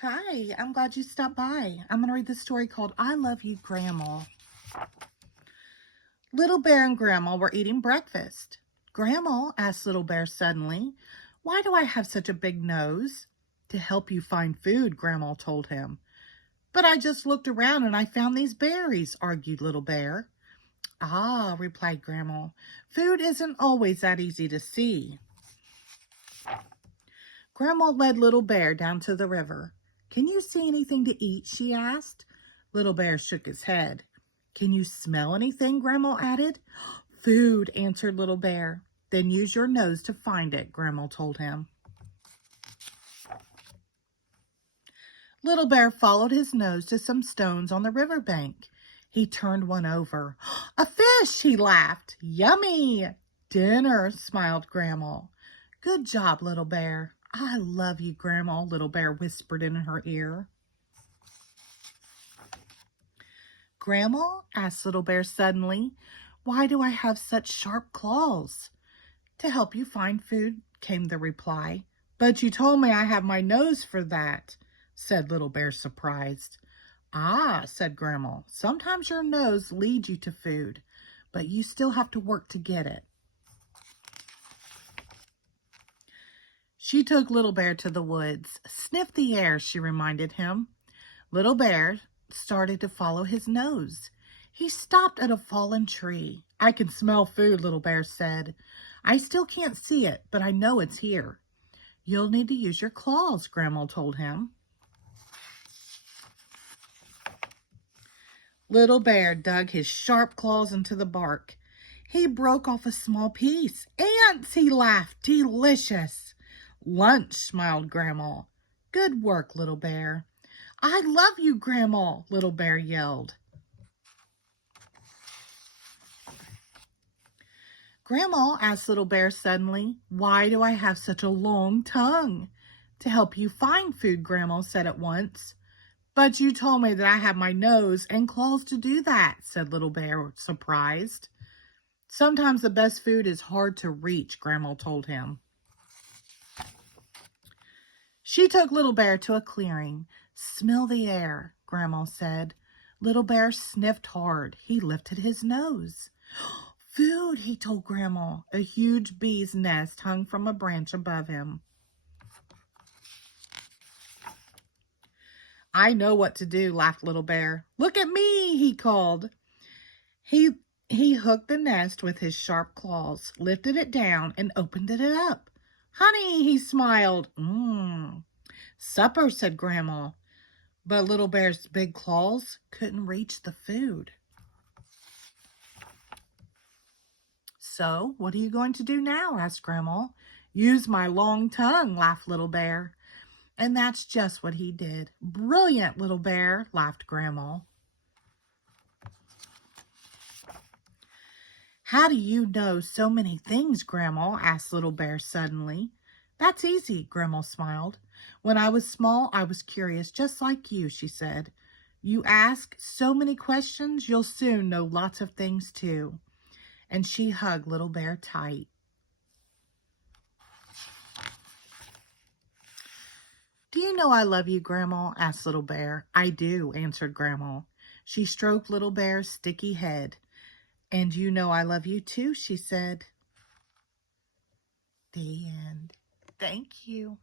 Hi, I'm glad you stopped by. I'm going to read the story called I Love You, Grandma. Little Bear and Grandma were eating breakfast. Grandma asked Little Bear suddenly, "Why do I have such a big nose?" "To help you find food," Grandma told him. "But I just looked around and I found these berries," argued Little Bear. "Ah," replied Grandma, "food isn't always that easy to see." Grandma led Little Bear down to the river. "Can you see anything to eat?" she asked. Little Bear shook his head. "Can you smell anything?" Grandma added. "Food," answered Little Bear. "Then use your nose to find it," Grandma told him. Little Bear followed his nose to some stones on the river bank. He turned one over. "A fish!" he laughed. "Yummy!" "Dinner!" smiled Grandma. "Good job, Little Bear." "I love you, Grandma," Little Bear whispered in her ear. "Grandma," asked Little Bear suddenly, "why do I have such sharp claws?" "To help you find food," came the reply. "But you told me I have my nose for that," said Little Bear, surprised. "Ah," said Grandma, "sometimes your nose leads you to food, but you still have to work to get it." She took Little Bear to the woods. "Sniff the air," she reminded him. Little Bear started to follow his nose. He stopped at a fallen tree. "I can smell food," Little Bear said. "I still can't see it, but I know it's here." "You'll need to use your claws," Grandma told him. Little Bear dug his sharp claws into the bark. He broke off a small piece. "Ants!" he laughed. "Delicious!" "Lunch!" smiled Grandma. "Good work, Little Bear." "I love you, Grandma!" Little Bear yelled. Grandma asked Little Bear suddenly, "Why do I have such a long tongue?" "To help you find food," Grandma said at once. "But you told me that I have my nose and claws to do that," said Little Bear, surprised. "Sometimes the best food is hard to reach," Grandma told him. She took Little Bear to a clearing. "Smell the air," Grandma said. Little Bear sniffed hard. He lifted his nose. "Food," he told Grandma. A huge bee's nest hung from a branch above him. "I know what to do," laughed Little Bear. "Look at me," he called. He he hooked the nest with his sharp claws, lifted it down, and opened it up. "Honey," he smiled. "Mmm." "Supper," said Grandma. But Little Bear's big claws couldn't reach the food. "So, what are you going to do now?" asked Grandma. "Use my long tongue," laughed Little Bear. And that's just what he did. "Brilliant, Little Bear," laughed Grandma. "How do you know so many things, Grandma?" asked Little Bear suddenly. "That's easy," Grandma smiled. "When I was small, I was curious, just like you," she said. "You ask so many questions, you'll soon know lots of things too." And she hugged Little Bear tight. "Do you know I love you, Grandma?" asked Little Bear. "I do," answered Grandma. She stroked Little Bear's sticky head. "And you know I love you too," she said. The end. Thank you.